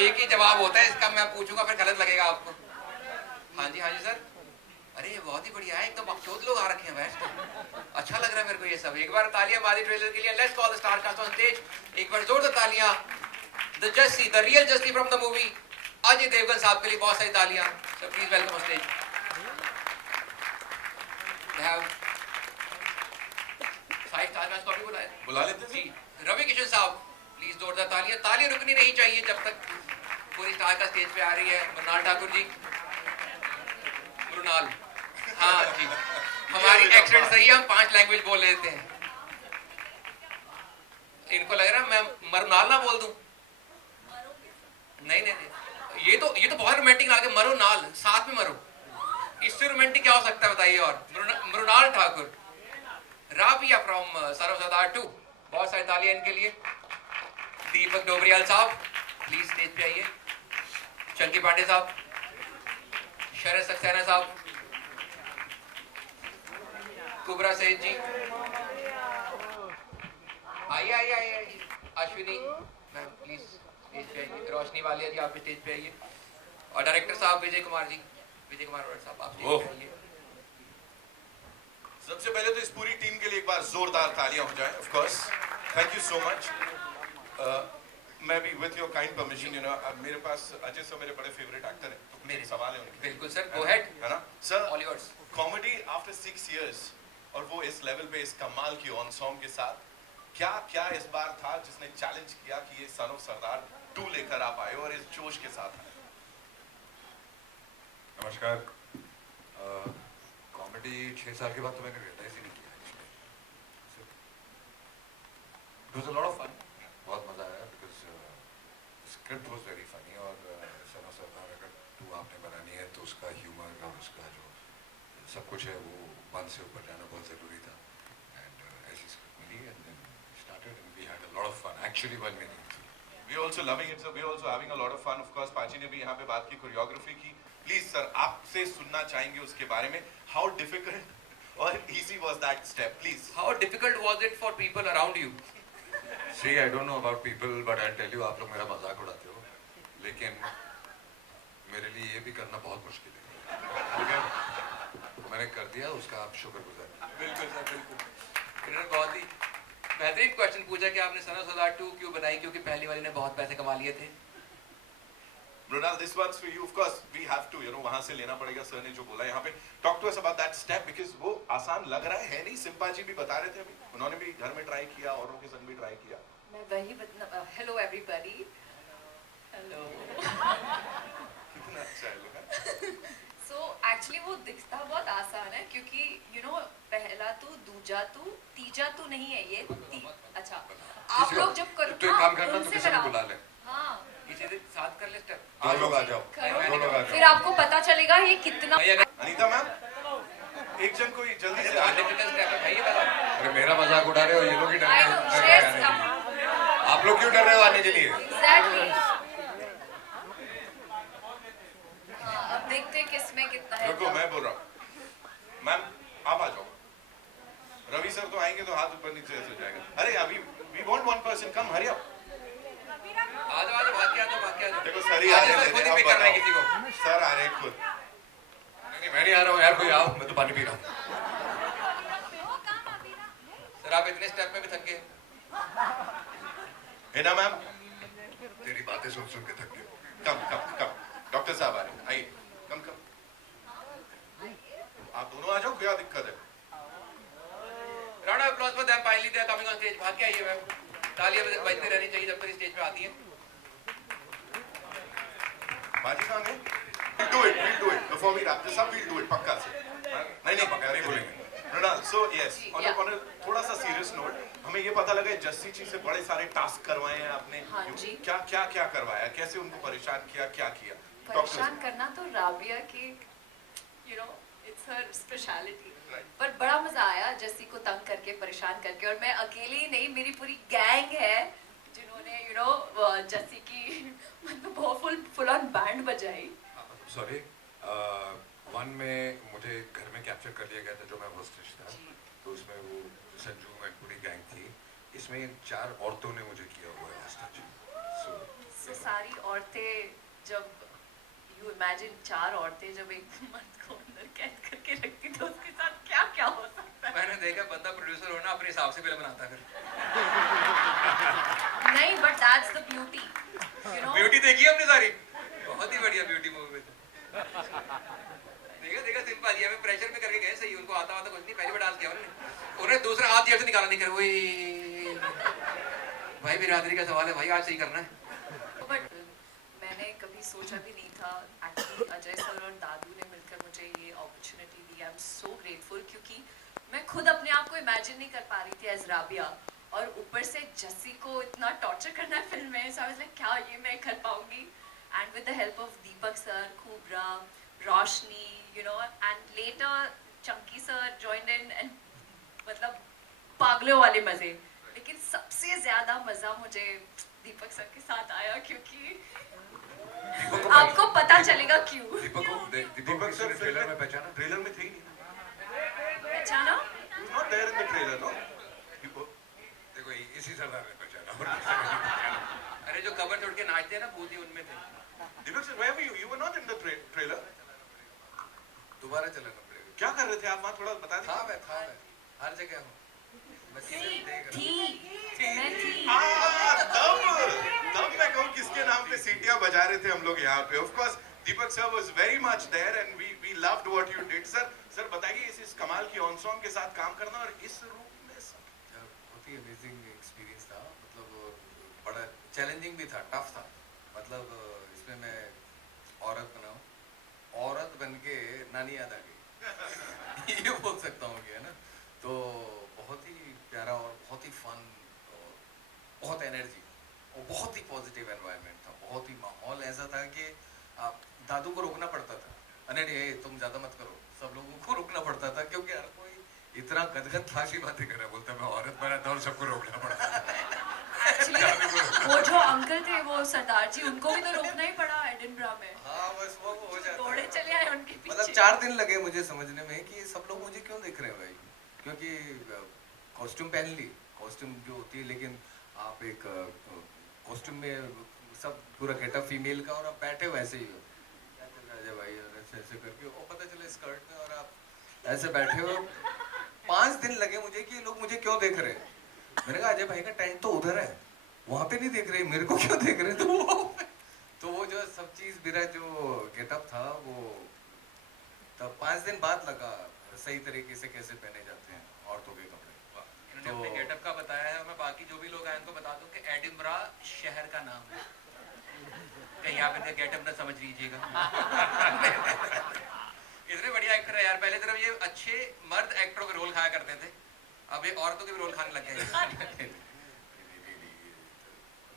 एक ही जवाब होता है इसका, मैं पूछूंगा फिर गलत लगेगा आपको। हाँ जी सर। अरे ये बहुत ही बढ़िया है, एकदम बकचोद लोग आ रखे हैं बैठ। अच्छा लग रहा है मेरे को ये सब। एक बार तालियां मारी ट्रेलर के लिए। Let's call the star cast on stage. एक बार जोरदार तालियां the Jassi, the real Jassi from the movie Ajay Devgn साहब के लिए। बहुत सारी तालियां sir, please welcome on stage. Five star cast को भी बुला लेते हैं जी। रवि किशन साहब प्लीज जोरदार तालियां। तालियां रुकनी नहीं चाहिए जब तक पूरी स्टार का स्टेज पे आ रही है। मृणाल ठाकुर जी, मृणाल, हाँ जी, हमारी एक्सेंट सही है, हम 5 लैंग्वेज बोल लेते हैं। इनको लग रहा है मैं मरुनाल ना बोल दूं। नहीं नहीं नहीं, ये तो बहुत रोमांटिक लगा के मरो नाल, साथ में मरो। इससे रोमांटिक क्या हो सकता है बताइए। और मृणाल ठाकुर, राबिया फ्रॉम सरवसदार 2, बहुत सारी तालियां इनके लिए। दीपक डोबरियाल साहब प्लीज स्टेज पे आइए। चंकी पांडे साहब, शरद सक्सेना साहब, कुबरा सईद जी, आइए आइए आइए। अश्विनी मैम प्लीज स्टेज पे आइए। रोशनी वालिया जी आप भी स्टेज पे आइए। और डायरेक्टर साहब विजय कुमार जी, विजय कुमार वड़ साहब आप स्टेज पे आइए। सबसे पहले तो इस पूरी टीम के लिए एक बार जोरदार तालियां हो जाएं। Of course thank you so much. मैं भी with your kind permission, you know, मेरे पास अजय सर मेरे बड़े फेवरेट एक्टर हैं, तो मेरे सवाल है उनके। बिल्कुल सर, गो अहेड। है ना sir, all yours. Comedy after 6 years, और वो इस लेवल पे, इस कमाल की ऑन सॉन्ग के साथ, क्या क्या इस बार था जिसने चैलेंज किया कि ये सन ऑफ सरदार 2 लेकर आप आए और इस जोश के साथ आए? नमस्कार। कॉमेडी 6 साल के बाद तो मैंने रियलाइज ही नहीं किया। It was a lot of fun, बहुत मजा आया because script was very funny. और सन ऑफ सरदार अगर 2 आपने बनानी है तो उसका ह्यूमर और उसका जो सब कुछ है वो 1 से ऊपर जाना बहुत ज़रूरी था। एंड ऐसी स्क्रिप्ट मिली and then started and we had a lot of fun actually when we We are also loving it, sir. We are also having a lot of fun. Of course, पाची ने भी यहाँ पे बात की choreography की। Please sir, आपसे सुनना चाहेंगे उसके बारे में। How difficult or easy was that step? Please. How difficult was it for people around you? See, I don't know about people, but I'll tell you, आप लोग मेरा मजाक उड़ाते हो, लेकिन मेरे लिए ये भी करना बहुत मुश्किल है। ठीक है, मैंने कर दिया, उसका आप शुक्रगुजार। बिल्कुल सर, बिल्कुल। इन्होंने बहुत ही बेहतरीन क्वेश्चन पूछा कि आपने सन ऑफ सरदार 2 क्यों बनाई, क्योंकि पहली वाली ने बहुत पैसे कमा लिए थे। Mrunal, this one's for you. Of course, we have to, you know, वहाँ से लेना पड़ेगा। सर ने जो बोला यहाँ पे, talk to us about that step because वो आसान लग रहा है नहीं। सिम्पा जी भी बता रहे थे अभी, उन्होंने भी घर में ट्राई किया, औरों के संग भी ट्राई किया। मैं वही हेलो एवरीबॉडी, हेलो। कितना अच्छा है लोग। सो एक्चुअली वो दिखता बहुत आसान है क्योंकि यू नो पहला तू, दूजा तू, तीजा तू नहीं है ये। अच्छा, आप लोग जब करो तो एक काम करना, तो किसी को बुला ले। हाँ, इसे साथ कर ले स्टेप। 2 लोग आ जाओ, 2 लोग आ फिर जाओ। आपको पता चलेगा ये कितना। अनीता मैम, एक जन कोई जल्दी से आ जाओ। अरे मेरा मजाक उड़ा रहे हो, ये लोग ही डर आई रहे नो, हो। श्रेयस, आप लोग क्यों डर रहे हो आने के लिए? एग्जैक्टली। अब देखते हैं किसमें कितना है। रुको, मैं बोल रहा हूँ। मैम आप आ जाओ। रवि सर तो आएंगे तो हाथ ऊपर नीचे ऐसे हो जाएगा। अरे अभी we want one person, come hurry up। आ जाओ भाग के आ जाओ। देखो सर ही आ रहे हैं, खुद ही अब पिक कर रहे हैं बताओ। किसी को। सर आ रहे हैं खुद। नहीं, मैं नहीं आ रहा हूँ यार, कोई आओ, मैं तो पानी पी रहा हूँ। सर आप इतने स्टेप में भी थक गए। है ना मैम? तेरी बातें सुन सुन के थक गए। कम डॉक्टर साहब आ रहे हैं, आइए। कम आप दोनों आ जाओ, क्या दिक्कत है? Round of applause for them, finally they are coming on stage. भाग के आइए मैम, तालियां बजती रहनी चाहिए जब तक स्टेज पे आती है। बाजी कहाँ गए? We'll do it before we wrap this up. We'll do it पक्का से। नहीं पक्का नहीं बोलेंगे। Mrinal, so yes, on a थोड़ा सा सीरियस नोट, हमें ये पता लगा जस्सी जी से बड़े सारे टास्क करवाए हैं आपने। हाँ जी। क्या करवाया, कैसे उनको परेशान किया, क्या किया? परेशान करना तो राबिया की, you know, it's her speciality. Right. पर बड़ा मजा आया जस्सी को तंग करके, परेशान करके। और मैं अकेली ही नहीं, मेरी पूरी गैंग है जिन्होंने यू नो जस्सी की मतलब बहुत फुल ऑन बैंड बजाई। सॉरी, 1 में मुझे घर में कैप्चर कर लिया गया था जो मैं होस्टेज था, तो उसमें वो संजू में पूरी गैंग थी। इसमें 4 औरतों ने मुझे किया हुआ है होस्टेज। सो सारी औरतें जब यू इमेजिन 4 औरतें जब एक मर्द को अंदर कैद करके रखती तो उसके साथ क्या क्या हो सकता है? मैंने देखा बंदा प्रोड्यूसर होना अपने हिसाब से फिल्म बनाता है फिर। नहीं, but that's the beauty, you know. Beauty देखी है हमने सारी, बहुत ही बढ़िया ब्यूटी मूवी में तो। देखा देखा सिंपल ही हमें प्रेशर में करके गए सही, उनको आता वाता कुछ नहीं, पहले बार डांस किया उन्होंने, उन्हें दूसरा हाथ जेब से निकाला नहीं कर वही भाई बिरादरी का सवाल है भाई, आज सही करना है। बट मैंने कभी सोचा भी नहीं था, एक्चुअली अजय सर और दादू ने मिलकर मुझे ये opportunity the. I am so grateful, क्योंकि मैं खुद अपने आप को इमेजिन नहीं कर पा रही थी एज राबिया, और ऊपर से जस्सी को इतना टॉर्चर करना है फिल्म में। सो आई वाज लाइक क्या ये मैं कर पाऊंगी? And with the help of Deepak sir, Kubra, Roshni, you know, and later Chunky sir joined in, and मतलब पागलों वाले मजे। लेकिन सबसे ज्यादा मजा मुझे दीपक सर के साथ आया, क्योंकि आपको पता चलेगा क्यों। दीपक सर ट्रेलर में पहचाना? ट्रेलर में थे ही नहीं, पहचाना? Not there in the trailer, no. देखो इसी सरदार ने पहचाना। अरे जो कवर छोड़ के नाचते हैं ना भूत, उनमें थे। Deepak sir, where were you? You were not in the trailer. दोबारा चलाना पड़ेगा। क्या कर रहे थे आप वहाँ, थोड़ा बता दीजिए। था मैं हर जगह हूँ, मैं सीरियल देख रहा थी, मैं थी। तब मैं कहूँ किसके नाम पे सीटियां बजा रहे थे हम लोग यहाँ पे। Of course Deepak sir was very much there and we loved what you did. Sir बताइए इस कमाल की ऑन सॉन्ग के साथ काम करना और इस रूप में बहुत ही अमेजिंग एक्सपीरियंस था। मतलब बड़ा चैलेंजिंग भी था, टफ था। मतलब इसमें मैं औरत बना हूँ, औरत बन के नानी याद आ गई ये बोल सकता हूँ कि, है ना। तो बहुत ही प्यारा और बहुत ही फन और बहुत एनर्जी और बहुत ही पॉजिटिव एनवायरनमेंट था। बहुत ही माहौल ऐसा था कि दादू को रोकना पड़ता था, अरे नहीं तुम ज़्यादा मत करो, सब लोगों को रोकना पड़ता था, क्योंकि हर कोई इतना गदगद था की बातें कर रहा है। बोलता मैं औरत बना था और सबको रोकना पड़ता था। एक्चुअली वो जो अंकल थे, वो सरदार जी, उनको भी तो रोकना ही पड़ा एडिनब्रा में। हाँ बस वो हो जाता दौड़े है। चले आए उनके पीछे। मतलब 4 दिन लगे मुझे समझने में कि सब लोग मुझे क्यों देख रहे हैं भाई, क्योंकि कॉस्ट्यूम पहन ली, कॉस्ट्यूम जो होती है, लेकिन आप एक कॉस्ट्यूम में सब पूरा गेटअप फीमेल का और आप बैठे वैसे ही हो, क्या चल रहा है अजय भाई, और ऐसे ऐसे करके वो पता चला स्कर्ट में और आप ऐसे बैठे हो। 5 दिन लगे मुझे कि लोग मुझे क्यों देख रहे हैं। मैंने कहा अजय भाई का टेंट तो उधर है, वहाँ पे नहीं देख रहे, मेरे को क्यों देख रहे? तो वो जो सब चीज़ मेरा जो गेटअप था वो तब 5 दिन बाद लगा सही तरीके से कैसे पहने जाते हैं औरतों के कपड़े। इन्होंने अपने गेटअप का बताया है, और मैं बाकी जो भी लोग आए उनको बता दूं कि एडिनबरा शहर का नाम है, कहीं आप इनका गेटअप ना समझ लीजिएगा। इतने बढ़िया एक्टर है यार। पहले तरफ ये अच्छे मर्द एक्टरों के रोल खाया करते थे, अब ये औरतों के भी रोल खाने लग गए हैं।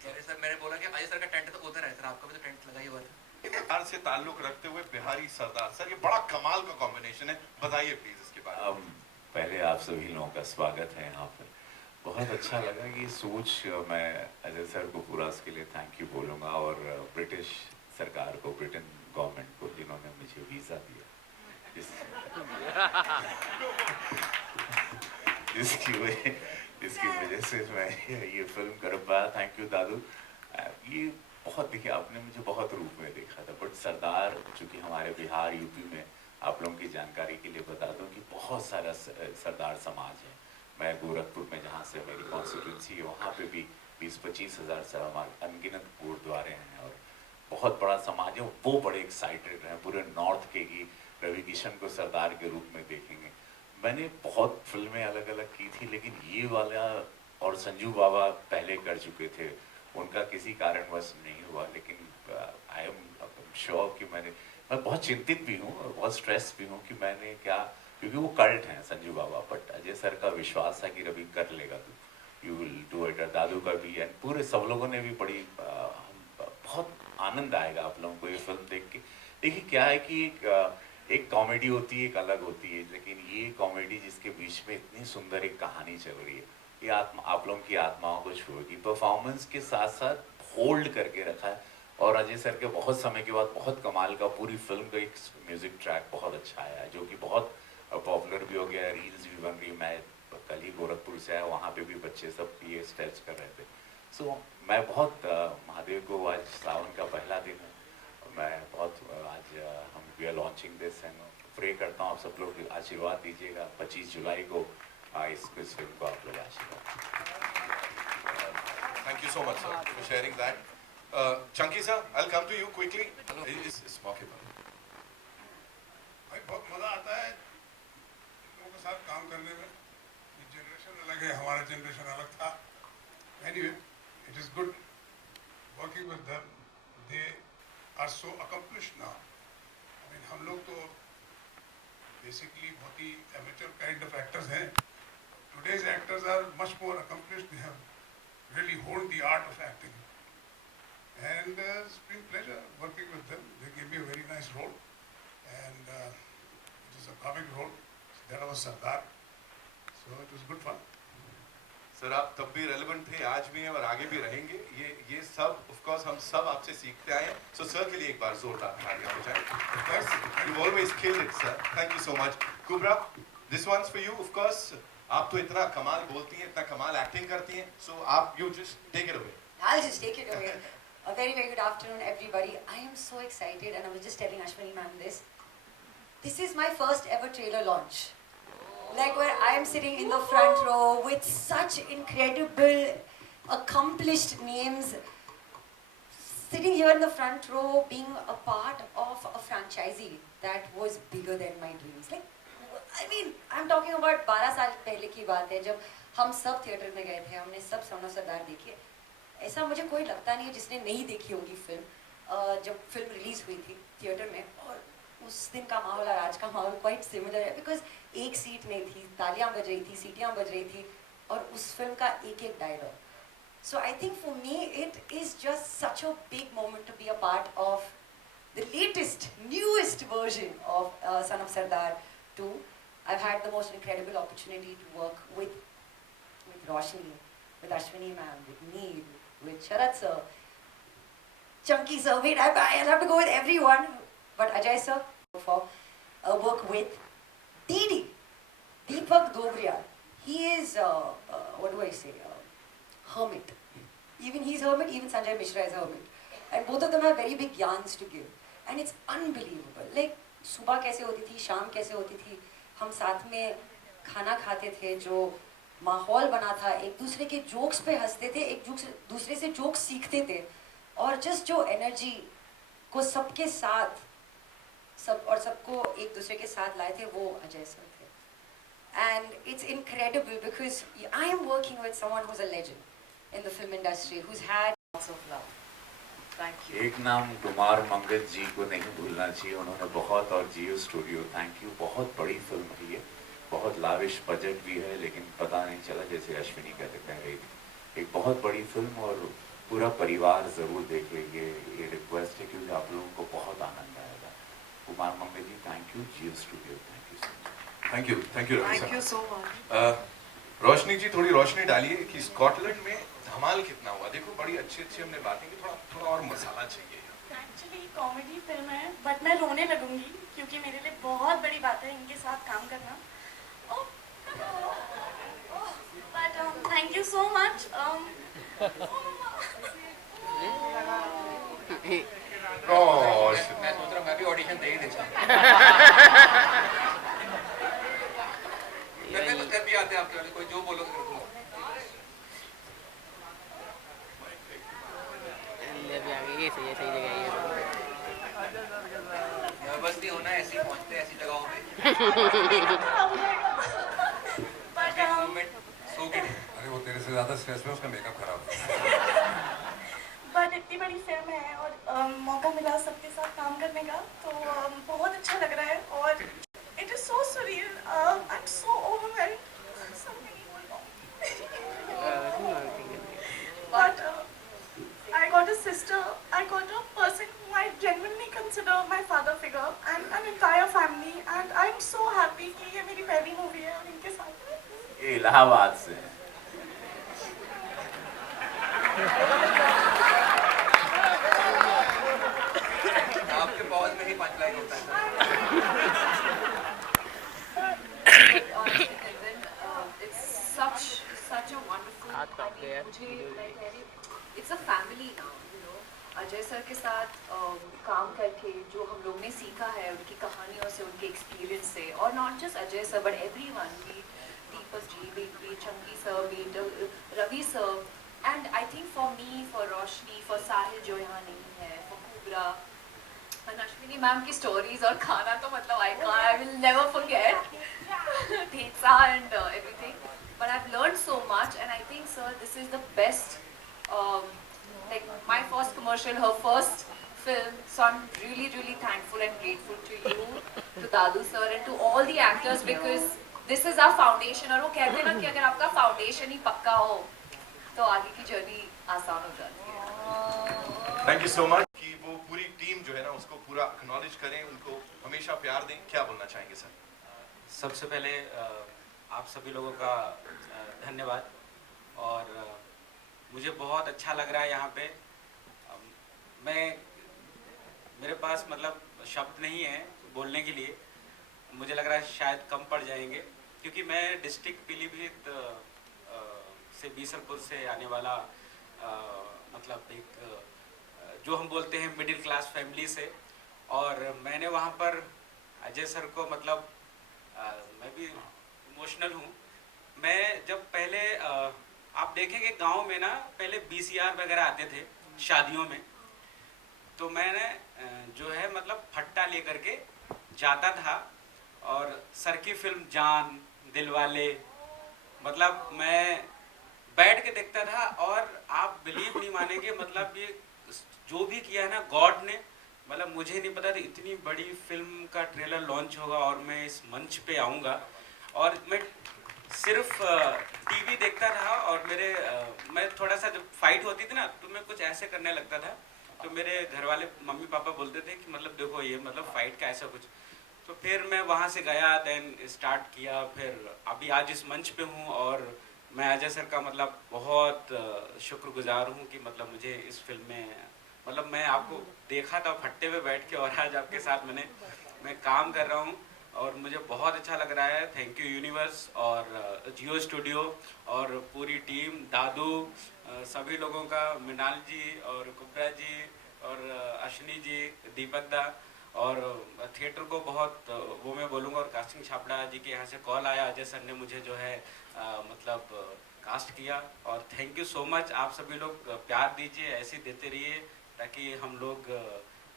अरे सर मैंने बोला कि अजय सर का टेंट तो उधर है, सर आपका भी तो टेंट लगा ही हुआ था। बिहार से ताल्लुक रखते हुए बिहारी सरदार, सर ये बड़ा कमाल का कॉम्बिनेशन है, बताइए प्लीज इसके बारे में। पहले आप सभी लोगों का स्वागत है यहाँ पर। बहुत अच्छा लगा ये सोच, मैं अजय सर को पूरा इसके लिए थैंक यू बोलूँगा, और ब्रिटिश सरकार को, ब्रिटेन गवर्नमेंट को, जिन्होंने मुझे वीज़ा दिया, जिसकी वजह से मैं ये फिल्म कर पाया। थैंक यू दादू। ये बहुत, देखिए आपने मुझे बहुत रूप में देखा था, बट सरदार चूँकि हमारे बिहार यूपी में, आप लोगों की जानकारी के लिए बता दूं कि बहुत सारा सरदार समाज है। मैं गोरखपुर में, जहाँ से मेरी कॉन्स्टिट्यूंसी है, वहाँ पे भी 20-25 हज़ार से हमारे अनगिनत गुरुद्वारे हैं और बहुत बड़ा समाज है। वो बड़े एक्साइटेड हैं पूरे नॉर्थ के कि रवि किशन को सरदार के रूप में देखेंगे। मैंने बहुत फिल्में अलग अलग की थी, लेकिन ये वाला, और संजू बाबा पहले कर चुके थे, उनका किसी कारणवश नहीं हुआ। लेकिन आई एम श्योर कि मैं बहुत चिंतित भी हूँ और बहुत स्ट्रेस भी हूँ कि मैंने क्या, क्योंकि वो कल्ट हैं संजू बाबा, बट अजय सर का विश्वास था कि रवि कर लेगा तू, यू विल डू इट। दादू का भी, एंड पूरे सब लोगों ने भी बड़ी बहुत आनंद आएगा आप लोगों को ये फिल्म देख के। देखिए क्या है कि एक कॉमेडी होती है, एक अलग होती है, लेकिन ये कॉमेडी जिसके बीच में इतनी सुंदर एक कहानी चल रही है, ये आप लोगों की आत्माओं को छुएगी। परफॉर्मेंस के साथ साथ होल्ड करके रखा है, और अजय सर के बहुत समय के बाद बहुत कमाल का पूरी फिल्म का एक म्यूजिक ट्रैक बहुत अच्छा आया है, जो कि बहुत पॉपुलर भी हो गया, रील्स भी बन रही। मैं कल ही गोरखपुर से आया, वहाँ पे भी बच्चे सब ये स्टेप्स कर रहे थे। सो मैं बहुत महादेव को आज सावन का पहला दिन है, मैं बहुत आज हम we are launching this and pray करता हूँ आप सब लोग आशीर्वाद दीजिएगा 25 जुलाई को इस फिल्म को आप लोग आशीर्वाद। Thank you so much, sir, for sharing that. Chunky sir, I'll come to you quickly. इस मौके पर भाई बहुत मजा आता है लोगों के साथ काम करने में। ये जनरेशन अलग है, हमारा जनरेशन अलग था। Anyway, it is good working with them. They are so accomplished now. I mean, हम लोग तो basically बहुत ही amateur kind of actors हैं. Today's actors are much more accomplished. They have really honed the art of acting. And it's been a pleasure working with them. They gave me a very nice role. And it is a comic role. That was Sardar. So it was good fun. Sir आप तब भी relevant थे, आज भी हैं और आगे भी रहेंगे। ये सब ऑफ कोर्स हम सब आपसे सीखते आए हैं। सो सर के लिए एक बार जोरदार तालियां हो जाए। You've always killed it, sir. Thank you so much. Kubra, this one's for you. Of course, आप तो इतना कमाल बोलती हैं, इतना कमाल एक्टिंग करती हैं। So आप you just take it away. I'll just take it away. A very, very good afternoon, everybody. I am so excited, and I was just telling Ashwini ma'am this. This is my first ever trailer launch. Like where I am sitting in the front row with such incredible, accomplished names. Sitting here in the front row, being a part of a franchisee that was bigger than my dreams. Like, I mean, I'm talking about 12 साल पहले की बात है जब हम सब theatre में गए थे, हमने सब सोना सरदार देखी है। ऐसा मुझे कोई लगता नहीं है जिसने नहीं देखी होगी फिल्म। जब फिल्म रिलीज हुई थी थिएटर में, और उस दिन का माहौल और आज का माहौल क्वाइट सिमिलर है, बिकॉज एक सीट नहीं थी, तालियां बज रही थी, सीटियां बज रही थी, और उस फिल्म का एक एक dialogue. So I think for me it is just such a big moment to be a part of the latest newest version of son of Sardaar 2. I've had the most incredible opportunity to work with Roshni, with Ashwini ma'am, with Neil, with Sharat sir, Chunky sir. Wait, I'll have to go with everyone. But Ajay sir, for work with Didi, Deepak Dobria. He is, what do I say, hermit. Even he's hermit, even Sanjay Mishra is hermit. And both of them have very big yarns to give. And it's unbelievable. Like, सुबह कैसे होती थी, शाम कैसे होती थी, हम साथ में खाना खाते थे, जो माहौल बना था, एक दूसरे के जोक्स पे हंसते थे, एक दूसरे से जोक्स सीखते थे, और जस्ट जो एनर्जी को सबके साथ सबको एक दूसरे के साथ लाए थे, वो अजय सर थे. And it's incredible because I am working with someone who's a legend in the film industry, who's had lots of love. Thank you. एक नाम कुमार मंगल जी को नहीं भूलना चाहिए, उन्होंने बहुत, और जियो स्टूडियो, थैंक यू। बहुत बड़ी फिल्म है ये, बहुत लाविश बजट भी है, लेकिन पता नहीं चला, जैसे अश्विनी कहते कह रही थी, एक बहुत बड़ी फिल्म और पूरा परिवार ज़रूर देख लीजिए, ये रिक्वेस्ट है, क्योंकि आप लोगों को बहुत आनंद आएगा। Kumar Mangal ji thank you, Jio studio thank you so much. Thank you Ravi Thank you sir. so much. Roshni ji थोड़ी रोशनी डालिए कि स्कॉटलैंड में धमाल कितना हुआ। देखो बड़ी अच्छी हमने बातें की, थोड़ा और मसाला चाहिए। एक्चुअली कॉमेडी फिल्म है, बट मैं रोने लगूंगी क्योंकि मेरे लिए बहुत बड़ी बात है इनके साथ काम करना। But thank you so much. मैं सोच रहा मैं भी ऑडिशन दे ही देता। मैं तो कर भी आते हैं आपके वाले, कोई जो बोलोगे कर दूंगा। ये सही जगह है। बस नहीं होना, ऐसे ही पहुंचते ऐसी जगहों पे। But moment so good. अरे वो तेरे से ज़्यादा स्ट्रेस में उसका मेकअप खराब है। बट इतनी बड़ी फिल्म है और मौका मिला सबके साथ काम करने का, तो बहुत अच्छा लग रहा है, और it is so surreal. I am so overwhelmed. But I got a sister, I got a person who I genuinely consider my father figure, and an entire family, and I'm so happy कि ये मेरी पहली movie है और इनके साथ है। ये इलाहाबाद से है। आपके पॉज में ही पंचलाइन होता है। Honestly, Kundan, it's such a wonderful. हाथ कांप गया। मुझे like it's a family now, you know. Ajay sir के साथ काम करके जो हम लोग ने सीखा है उनकी कहानियों से, उनके एक्सपीरियंस से, और not just Ajay sir but everyone, Deepak ji, be Chunky sir, be Ravi sir, and I think for me, for Roshni, for Sahil जो यहाँ नहीं है, for Kubra, and Ashwini ma'am की स्टोरीज और खाना तो मतलब I will never forget pizza and everything, but I've learned so much, and I think sir this is the best, like my first commercial, her first film, so I'm really thankful and grateful to you, to Dadu sir and to all the actors, because this is our foundation, और वो कहते हैं ना कि अगर आपका foundation ही पक्का हो तो आगे की जर्नी आसान हो जाती है। थैंक यू सो मच कि वो पूरी टीम जो है ना उसको पूरा एक्नॉलेज करें, उनको हमेशा प्यार दें। क्या बोलना चाहेंगे सर? सबसे पहले आप सभी लोगों का धन्यवाद, और मुझे बहुत अच्छा लग रहा है यहाँ पे। मेरे पास मतलब शब्द नहीं है बोलने के लिए, मुझे लग रहा है शायद कम पड़ जाएंगे, क्योंकि मैं डिस्ट्रिक्ट पीलीभीत से बीसलपुर से आने वाला मतलब एक जो हम बोलते हैं मिडिल क्लास फैमिली से, और मैंने वहाँ पर अजय सर को मतलब मैं भी इमोशनल हूँ। मैं जब पहले आप देखेंगे गांव में ना पहले VCR वगैरह आते थे शादियों में, तो मैंने जो है मतलब फट्टा लेकर के जाता था, और सर की फिल्म जान, दिलवाले, मतलब मैं बैठ के देखता था, और आप बिलीव नहीं मानेंगे मतलब ये जो भी किया है ना गॉड ने, मतलब मुझे नहीं पता था इतनी बड़ी फिल्म का ट्रेलर लॉन्च होगा और मैं इस मंच पे आऊँगा। और मैं सिर्फ टीवी देखता था, और मैं थोड़ा सा जब फाइट होती थी ना तो मैं कुछ ऐसे करने लगता था, तो मेरे घर वाले मम्मी पापा बोलते थे कि मतलब देखो ये मतलब फाइट का ऐसा कुछ। तो फिर मैं वहाँ से गया, देन स्टार्ट किया, फिर अभी आज इस मंच पे हूँ, और मैं अजय सर का मतलब बहुत शुक्रगुजार हूँ कि मतलब मुझे इस फिल्म में मतलब मैं आपको देखा था फट्टे पे बैठ के, और आज आपके साथ मैं काम कर रहा हूँ, और मुझे बहुत अच्छा लग रहा है। थैंक यू यूनिवर्स और जियो स्टूडियो और पूरी टीम, दादू, सभी लोगों का, मृणाल जी और कुबरा जी और अश्विनी जी, दीपक दा, और थिएटर को बहुत वो मैं बोलूँगा, और कास्टिंग छापड़ा जी के यहाँ से कॉल आया, अजय सर ने मुझे जो है मतलब कास्ट किया, और थैंक यू सो मच। आप सभी लोग प्यार दीजिए, ऐसे देते रहिए ताकि हम लोग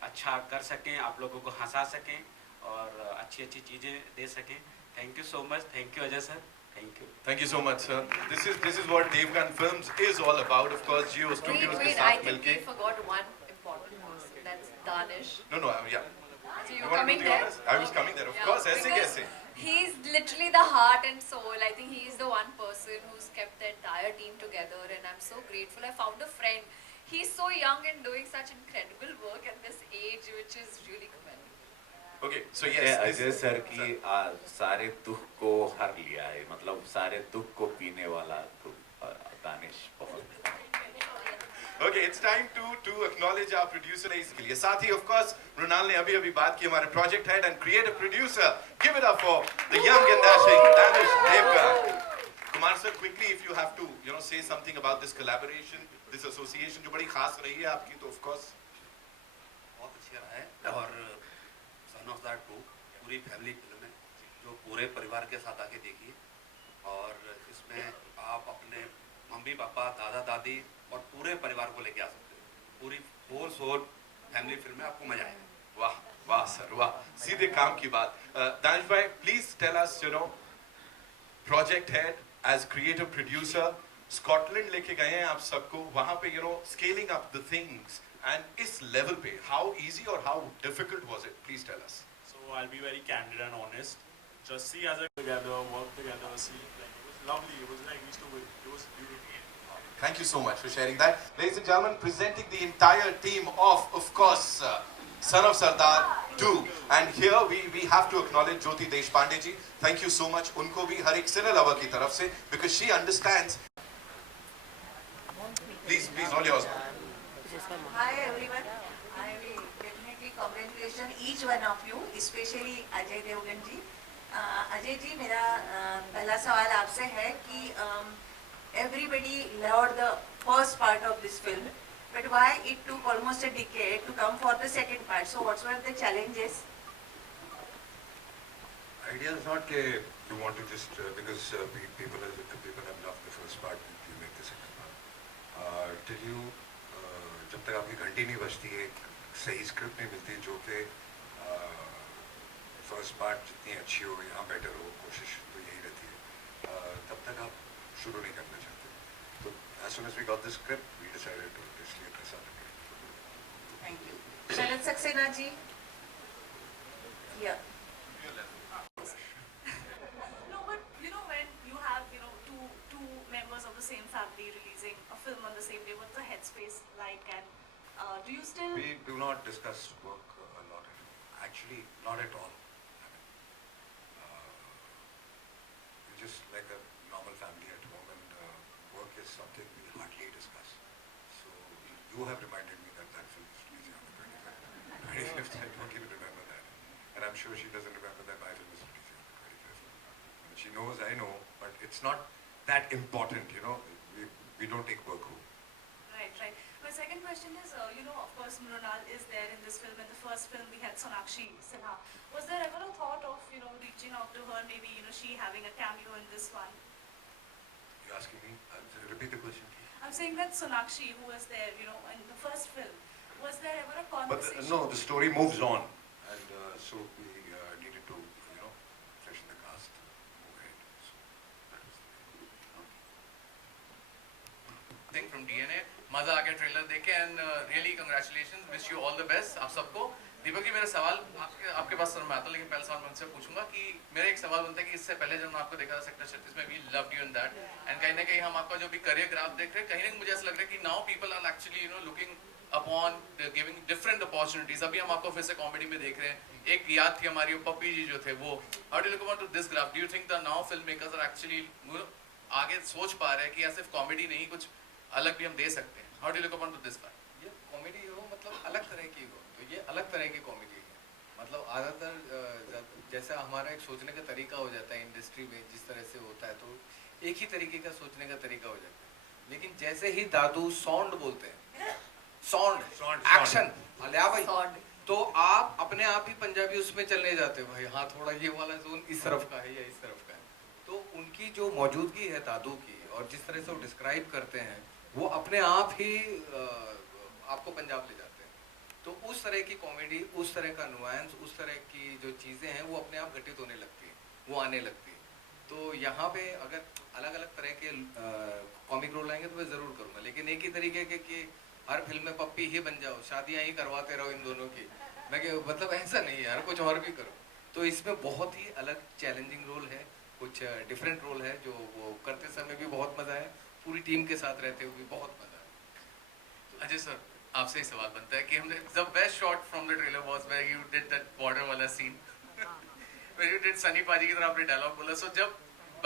अच्छा कर सकें, आप लोगों को हंसा सकें और अच्छी चीज़ें दे सकें। Thank you so much. Thank you Ajay sir, thank you. Thank you so much, sir. This is what Devgan Films is all about. Of course, Geo Studios के Wait, I साथ think मिलके. we forgot one important person, that's Danish. No, yeah. So You you're want to coming do the there? honors? I was coming there, of Yeah, course. ऐसे because कैसे? he's literally the heart and soul. I think he is the one person who's kept the entire team together, and I'm so grateful. I found a friend. He's so young and doing such incredible work at this age, which is really commendable. Okay, so yes. Ajay sir की सारे दुख को हर लिया है, मतलब सारे दुख को पीने वाला तो दानिश बहुत। Okay, it's time to acknowledge our producer इसके लिए। साथ ही of course मृणाल ने अभी बात की हमारे project head and creative producer. Give it up for the young and dashing Danish Devgan. Kumar sir, quickly if you have to say something about this collaboration, this association जो बड़ी खास रही है आपकी, तो of course बहुत अच्छा रहा है। और सन ऑफ दैट 2 पूरी फैमिली फिल्म है जो पूरे परिवार के साथ आके देखिए, और इसमें आप अपने मम्मी पापा, दादा दादी और पूरे परिवार को लेके आ सकते हो। पूरी होल सोल फैमिली फिल्म में आपको मजा आएगा। वाह वाह सर वाह, सीधे काम की बात। दानिश भाई, please tell us project head as creative producer, Scotland लेके गए हैं आप सबको, वहां पे scaling up the things and इस लेवल पे हाउ इजी और how difficult was it? Please tell us. So I'll be very candid and honest. Just see as a together, work together, see, like, it was lovely. It was like we used to win. It was beautiful. Thank you so much for sharing that. Ladies and gentlemen, presenting the entire team of course, Son of Sardar 2. And here we have to acknowledge Jyoti Deshpande ji. Thank you so much. उनको भी हर एक cine lover की तरफ से, because she understands. Please, all yours. Hi everyone. I will definitely congratulate each one of you, especially Ajay Devgan ji. Ajay ji, मेरा पहला सवाल आपसे है कि everybody loved the first part of this film, but why it took almost a decade to come for the second part? So what were the challenges? Idea is not that you want to just because people have loved the first part, you make the second part. Till you जब तक आपकी घंटी नहीं बजती है, सही script नहीं मिलती जो कि फर्स्ट पार्ट जितनी अच्छी हो या बेटर हो, कोशिश तो यही रहती है, तब तक आप शुरू नहीं करना चाहते. तो as soon as we got the script, we decided to इसलिए अपने साथ रखें. Thank you. Sharat Saxena ji. Yeah. No, but you know when you have two members of the same family releasing a film on the same day, what's the headspace like? And do you still? We do not discuss work a lot. Actually, not at all. We're just like a normal family at home, and work is something we hardly discuss. So you have reminded me that film is releasing on the 25th. I don't even remember that. And I'm sure she doesn't remember that my film is releasing on the 25th. And she knows, I know, but it's not that important, you know. We don't take work home. Right, right. My second question is, of course, Mrunal is there in this film. In the first film, we had Sonakshi Sinha. Was there ever a thought of, reaching out to her, maybe, she having a cameo in this one? You're asking me? Repeat the question, please. I'm saying that Sonakshi, who was there, in the first film, was there ever a But conversation? no, the story moves on, and so we needed to, freshen the cast, move ahead. So that was the Thing from DNA. मजा आ गया trailer देखे and really congratulations, wish you all the best आप सबको. दीपक जी, मेरा सवाल आपके पास sir में आता, लेकिन पहला सवाल मैं उनसे पूछूंगा कि मेरा एक सवाल बनता है कि इससे पहले जब मैं आपको देखा था सेक्टर 36 में, we loved you in that, and कहीं ना कहीं हम आपका जो भी करियर ग्राफ देख रहे हैं, कहीं ना कहीं मुझे ऐसा लग रहा है कि now people are actually looking upon giving different opportunities. अभी हम आपको फिर से कॉमेडी में देख रहे हैं. एक याद थी हमारी पप्पी जी जो थे वो. How do you look upon to this graph? Do you think the now film makers are actually आगे सोच पा रहे हैं कि सिर्फ कॉमेडी नहीं, कुछ अलग भी हम दे सकते हैं? How do you look upon to this part? ये कॉमेडी हो मतलब अलग तरह की हो, तो ये अलग तरह की कॉमेडी है. मतलब ज़्यादातर जैसा हमारा एक सोचने का तरीका हो जाता है इंडस्ट्री में, जिस तरह से होता है, तो एक ही तरीके का सोचने का तरीका हो जाता है. लेकिन जैसे ही दादू साउंड बोलते हैं, साउंड एक्शन अलिया भाई, तो आप अपने आप ही पंजाबी उसमें चलने जाते हो भाई. हाँ, थोड़ा ये वाला जोन इस तरफ का है या इस तरफ का है. तो उनकी जो मौजूदगी है दादू की, और जिस तरह से वो डिस्क्राइब करते हैं, वो अपने आप ही आपको पंजाब ले जाते हैं. तो उस तरह की कॉमेडी, उस तरह का नुआंस, उस तरह की जो चीज़ें हैं, वो अपने आप घटित होने लगती हैं, वो आने लगती हैं. तो यहाँ पे अगर अलग अलग तरह के कॉमिक रोल आएंगे तो मैं ज़रूर करूँगा, लेकिन एक ही तरीके के कि हर फिल्म में पप्पी ही बन जाओ, शादियाँ ही करवाते रहो इन दोनों की, मैं कि मतलब ऐसा नहीं है यार, कुछ और भी करो. तो इसमें बहुत ही अलग चैलेंजिंग रोल है, कुछ डिफरेंट रोल है, जो वो करते समय भी बहुत मज़ा है, पूरी टीम के साथ रहते हुए भी बहुत मज़ा है. अजय सर, आपसे एक सवाल बनता है कि हमने the best shot from the trailer was where you did that Border वाला scene, where you did Sunny paaji की तरह आपने डायलॉग बोला. सो जब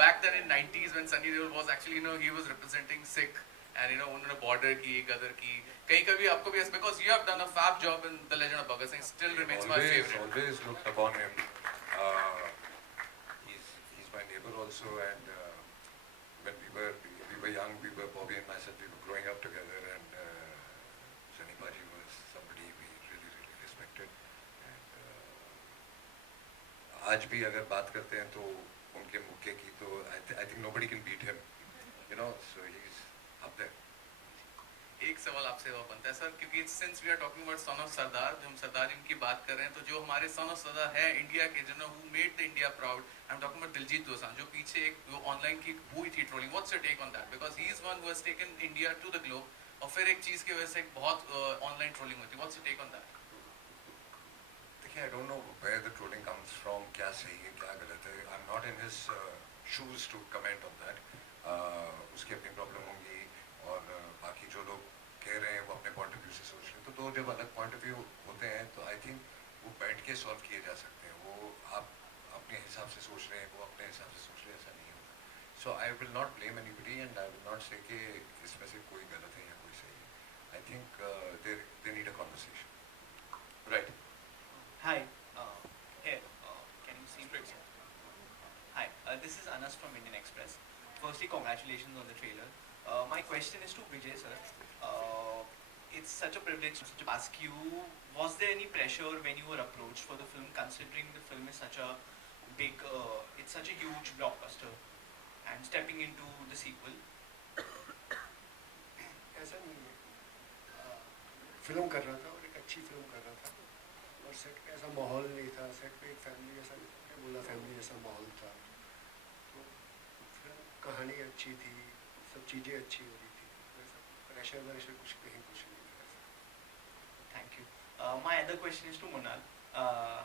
back then in 90s when Sunny Deol was actually he was representing Sikh, and उन्होंने बॉर्डर की, गदर की, कहीं कभी आपको भी, because you have done a fab job in the legend of Bhagat Singh, still remains my favourite. Always looked upon him. He's my neighbor also, and when we were young, Bobby and myself, we were growing up together, and Sunny Paji was somebody we really respected. And आज भी अगर बात करते हैं तो उनके मुक्के की, तो I think nobody can beat him, so he's up there. एक सवाल आपसे वो बनता है सर, क्योंकि since we are talking about son of Sardaar, जो हम सरदार इनकी बात कर रहे हैं, तो जो हमारे सन ऑफ सरदार है इंडिया के, जो who made the India proud, I am talking about Diljit Dosanjh, जो पीछे एक वो ऑनलाइन की हुई थी trolling. What's your take on that? Because he is one who has taken India to the globe, और फिर एक चीज की वजह से बहुत ऑनलाइन ट्रोलिंग होती है. What's your take on that? देखिए, I don't know where the trolling comes from, क्या सही है क्या गलत है. I'm not in his shoes to comment on that. उसकी अपनी प्रॉब्लम होंगी, और बाकी जो लोग कह रहे हैं वो अपने पॉइंट ऑफ व्यू से सोच रहे हैं, तो दो जब अलग पॉइंट ऑफ व्यू होते हैं तो आई थिंक वो बैठ के सॉल्व किए जा सकते हैं. वो आप अपने हिसाब से सोच रहे हैं, वो अपने हिसाब से सोच रहे हैं, ऐसा नहीं होता. So I will not blame anybody, and I will not say कि इसमें से कोई गलत है या कोई सही है. I think they need a conversation. Right. Hi, here, can you see me? Hi, this is Anas from Indian Express. firstly, congratulations on the trailer. My question is to Vijay sir. It's such a privilege to ask you, was there any pressure when you were approached for the film, considering the film is such a big, it's such a huge blockbuster, and stepping into the sequel? ऐसा नहीं है, film कर रहा था और एक अच्छी film कर रहा था, और सेट पे ऐसा माहौल नहीं था, सेट पे एक फैमिली जैसा, मैं बोला फैमिली जैसा माहौल था, तो फिल्म कहानी अच्छी थी, सब चीज़ें अच्छी हो रही थी, वैसा प्रेशर वैशर कुछ कहीं कुछ नहीं था। Thank you. My other question is to Monal.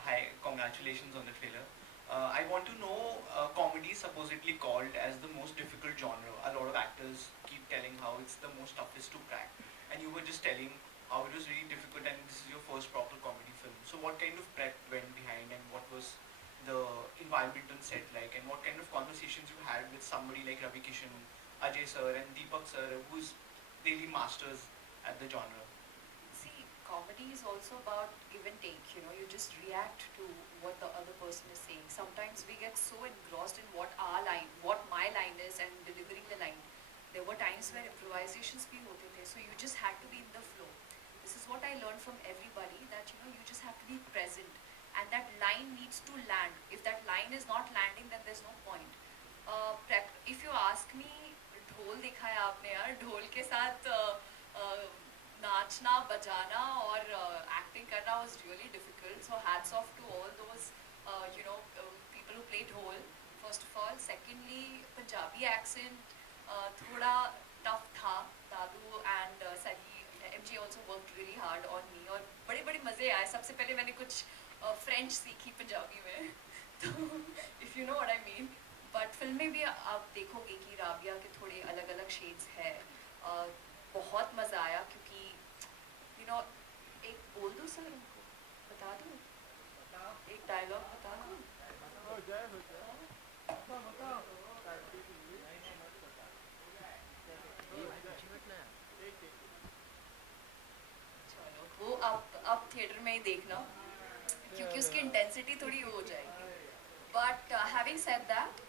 Hi, congratulations on the trailer. I want to know, comedy is supposedly called as the most difficult genre. A lot of actors keep telling how it's the most toughest to crack. And you were just telling how it was really difficult and this is your first proper comedy film. So what kind of prep went behind and what was the environment on set like, and what kind of conversations you had with somebody like Ravi Kishan, Ajay sir and Deepak sir, who's really masters at the genre? See, comedy is also about give and take, you know, you just react to what the other person is saying. Sometimes we get so engrossed in what my line is and delivering the line. There were times where improvisations bhi hote the, so you just had to be in the flow. This is what I learned from everybody, that you know, you just have to be present and that line needs to land. If that line is not landing, then there's no point. Prep, if you ask me, ढोल दिखाया आपने यार, ढोल के साथ नाचना बजाना और एक्टिंग करना was really difficult. So hats off to all those people who play ढोल. First of all, secondly, Punjabi accent थोड़ा tough था. दादू and Sahi, MJ also worked really hard on me और बड़े मजे आए. सबसे पहले मैंने कुछ फ्रेंच सीखी पंजाबी में, तो if you know what I mean. But film में भी आप देखोगे कि राबिया के थोड़े अलग अलग शेड्स है. बहुत मज़ा आया क्योंकि यू नो, एक बोल दूँ सर, उनको बता दूँ, एक डायलॉग बता दूँ. चलो वो आप थिएटर में ही देखना क्योंकि उसकी इंटेंसिटी थोड़ी हो जाएगी. बट हैविंग सेड दैट,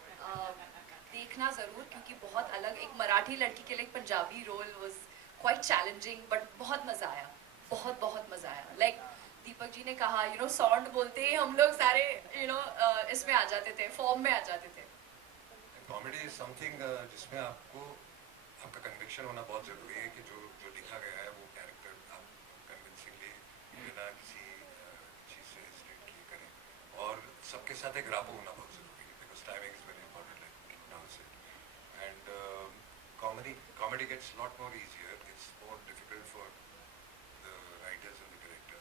देखना ज़रूर क्योंकि बहुत अलग, एक मराठी लड़की के लिए Punjabi role was quite challenging, but बहुत मज़ा आया, बहुत मज़ा आया. लाइक दीपक जी ने कहा, यू नो, साउंड बोलते ही हम लोग सारे इसमें आ जाते थे, फॉर्म में आ जाते थे. कॉमेडी इज समथिंग जिसमें आपको आपका कन्विक्शन होना बहुत ज़रूरी है कि जो लिखा गया है वो कैरेक्टर आप कन्विंसिंगली बिना किसी चीज़ से हेजिटेट किए करें, और सबके साथ एक रापो होना बहुत ज़रूरी है, because timing is very important, like now say. And comedy gets a lot more easier. It's more difficult for the writers and the director.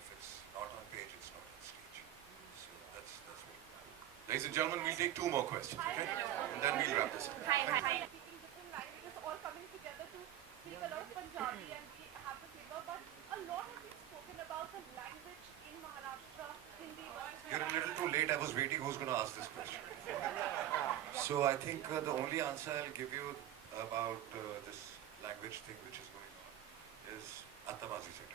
If it's not on page, it's not on stage. So that's what. Ladies and gentlemen, we'll take 2 more questions, okay? And then we'll wrap this up. Hi. Speaking different languages, all coming together to speak a lot of Punjabi, and we have the flavor, but a lot has been spoken about the language in Maharashtra, Hindi. You're a little too late. I was waiting who's going to ask this question. So I think the only answer I'll give you about this language thing which is going on is Attamazi said.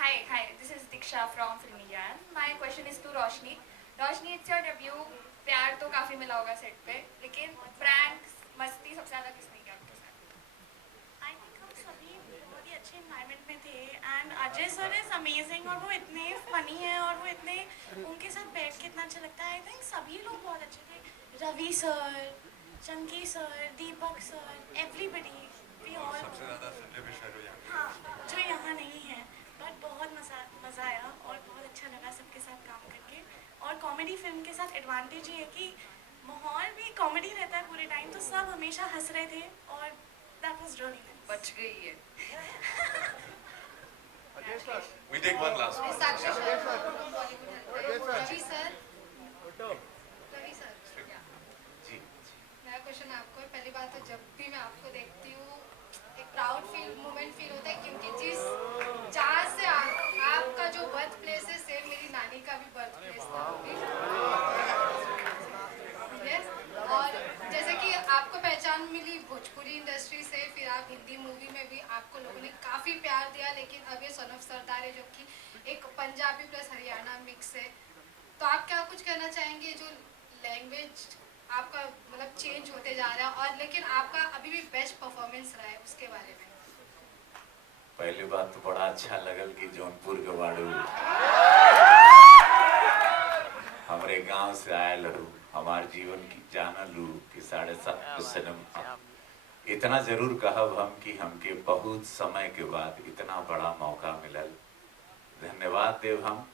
Hi, this is Diksha from Filmigan. My question is to Roshni. Roshni, it's your debut. प्यार तो काफी मिला होगा set पे, लेकिन pranks, मस्ती सबसे ज्यादा किसने किया आपके साथ? I think हम सभी बहुत ही अच्छे environment में थे, and Ajay sir is amazing, और वो इतने funny हैं और वो इतने, उनके साथ बैठ के इतना अच्छा लगता है. I think सभी लोग बहुत अच्छे थे. Ravi sir, Chunky sir, Deepak sir, everybody, we all. सबसे ज़्यादा संजय मिश्रा जो यहाँ हाँ, जो यहाँ नहीं है, बट बहुत मज़ा आया और बहुत अच्छा लगा सबके साथ काम करके. और कॉमेडी फिल्म के साथ एडवांटेज ये है कि माहौल भी कॉमेडी रहता है पूरे टाइम, तो सब हमेशा हंस रहे थे और दैट वाज रियली नाइस. बच गई है. We take one last one. Ravi sir, मेरा क्वेश्चन आपको है. पहली बात तो जब भी मैं आपको देखती हूँ एक प्राउड मोमेंट फील होता है, क्योंकि जहाँ से आपका जो बर्थ प्लेस है सेम मेरी नानी का भी बर्थ प्लेस था. यस, और जैसे कि आपको पहचान मिली भोजपुरी इंडस्ट्री से, फिर आप हिंदी मूवी में भी आपको लोगों ने काफ़ी प्यार दिया, लेकिन अब ये सन ऑफ सरदार है जो कि एक पंजाबी प्लस हरियाणा मिक्स है. तो आप क्या कुछ कहना चाहेंगे जो लैंग्वेज आपका मतलब चेंज होते जा रहा है, और लेकिन आपका अभी भी बेस्ट परफॉर्मेंस रहा है, उसके बारे में। पहली बात तो बड़ा अच्छा लगल कि जौनपुर के बाड़ू हमारे गांव से आयल रू, हमार जीवन की जानल रू कि 7.5 सिनेमा इतना जरूर कहब हम कि हमके बहुत समय के बाद इतना बड़ा मौका मिलल। धन्यवाद देव हम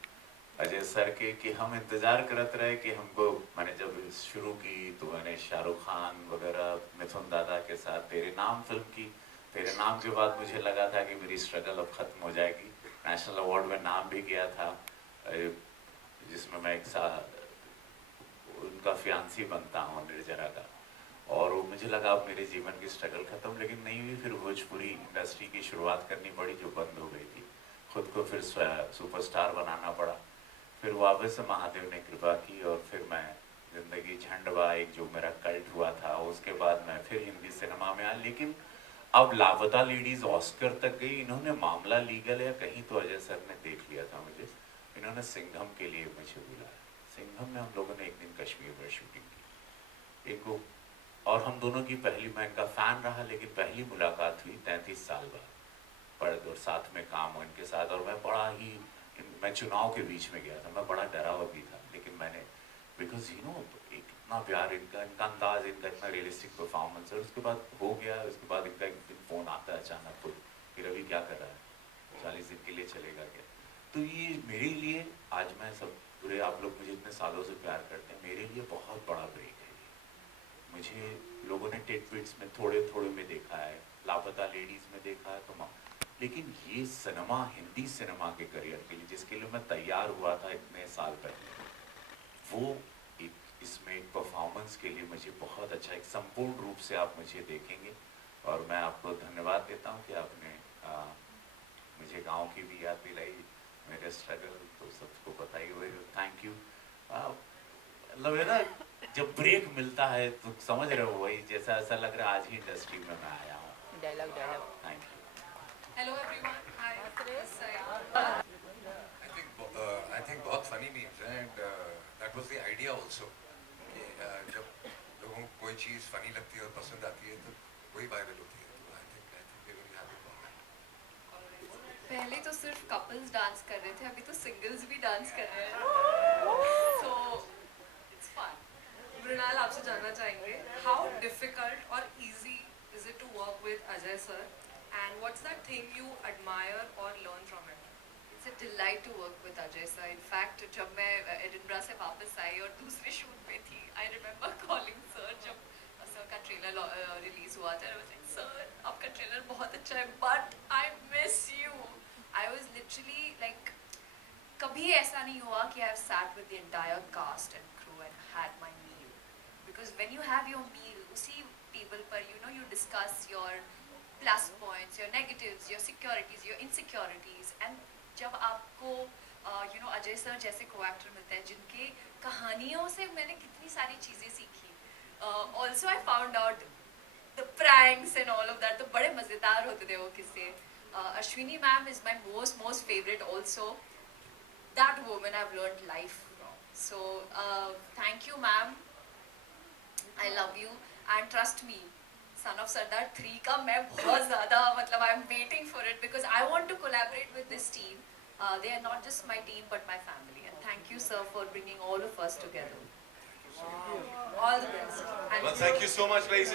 अजय सर के कि हम इंतजार करत रहे कि हमको, मैंने जब शुरू की तो मैंने शाहरुख खान वगैरह मिथुन दादा के साथ तेरे नाम फिल्म की। तेरे नाम के बाद मुझे लगा था कि मेरी स्ट्रगल अब खत्म हो जाएगी। नेशनल अवार्ड में नाम भी गया था, जिसमें मैं एक उनका फियांसी बनता हूँ निर्जरा का, और वो मुझे लगा अब मेरे जीवन की स्ट्रगल खत्म, लेकिन नहीं हुई। फिर भोजपुरी इंडस्ट्री की शुरुआत करनी पड़ी जो बंद हो गई थी, खुद को फिर सुपरस्टार बनाना पड़ा। फिर वापस से महादेव ने कृपा की और फिर मैं जिंदगी झंडवा एक जो मेरा कल्ट हुआ था, उसके बाद मैं फिर हिंदी सिनेमा में आया। लेकिन अब लापता लेडीज ऑस्कर तक गई, इन्होंने मामला लीगल है कहीं तो अजय सर ने देख लिया था मुझे, इन्होंने सिंघम के लिए मुझे बुलाया। सिंघम में हम लोगों ने एक दिन कश्मीर में शूटिंग की, एक और हम दोनों की पहली, मैं इनका फैन रहा लेकिन पहली मुलाकात हुई 33 साल बाद, पढ़ और साथ में काम हो इनके साथ। और मैं चुनाव के बीच में गया था, मैं बड़ा डरा हुआ भी था, लेकिन मैंने बिकॉज इतना प्यार इनका अंदाज, इनका इतना रियलिस्टिक परफॉर्मेंस, और उसके बाद हो गया। उसके बाद इनका एक दिन फ़ोन आता है अचानक को कि रवि क्या कर रहा है, 40 दिन के लिए चलेगा क्या। तो ये मेरे लिए, आज मैं सब पूरे आप लोग मुझे इतने सालों से प्यार करते हैं, मेरे लिए बहुत बड़ा ब्रेक है। मुझे लोगों ने टिटबिट्स में थोड़े थोड़े में देखा है, लापता लेडीज़ में देखा है, तो लेकिन ये सिनेमा, हिंदी सिनेमा के करियर के लिए जिसके लिए मैं तैयार हुआ था इतने साल पहले, वो इसमें एक परफॉर्मेंस के लिए मुझे बहुत अच्छा, एक संपूर्ण रूप से आप मुझे देखेंगे। और मैं आपको धन्यवाद देता हूँ कि आपने मुझे गांव की भी याद दिलाई, मेरे स्ट्रगल तो सबको पता ही हुए। Thank you. मतलब है ना, जब ब्रेक मिलता है तो समझ रहे हो, वही जैसा ऐसा लग रहा है आज ही इंडस्ट्री में मैं आया हूँ। Dialogue thank you. Hello everyone. Hi. I think बहुत funny memes हैं, and that was the idea also कि जब लोगों को कोई चीज़ funny लगती है और पसंद आती है तो वही viral होती है। तो I think they will be happy about it. पहले तो सिर्फ कपल्स डांस कर रहे थे, अभी तो सिंगल्स भी डांस कर रहे हैं। So it's fun. मृणाल, आपसे जानना चाहेंगे, how difficult or easy is it to work with Ajay sir? And what's that thing you admire or learn from him? It's a delight to work with Ajay sir. In fact, जब मैं Edinburgh से वापस आई और दूसरे shoot पे थी, I remember calling sir जब sir का ट्रेलर रिलीज हुआ था। I was like, sir, आपका ट्रेलर बहुत अच्छा है, but I miss you. I was literally like, कभी ऐसा नहीं हुआ कि I've sat with the entire cast and crew and had my meal. Because when you have your meal, उसी table पर you discuss your plus points, your negatives, your securities, your insecurities, and जब आपको Ajay sir जैसे को-एक्टर मिलते हैं जिनके कहानियों से मैंने कितनी सारी चीज़ें सीखी। Also I found out the pranks and all of that, तो बड़े मज़ेदार होते थे वो किस्से। Ashwini ma'am is my most favorite also. That woman I've learned life from. So thank you ma'am. I love you and trust me. Son of Sardar 3 का मैं बहुत ज़्यादा मतलब I'm waiting for it because I want to collaborate with this team. They are not just my team but my family. And thank you sir for bringing all of us together. All the best. Well, thank you so much, ladies.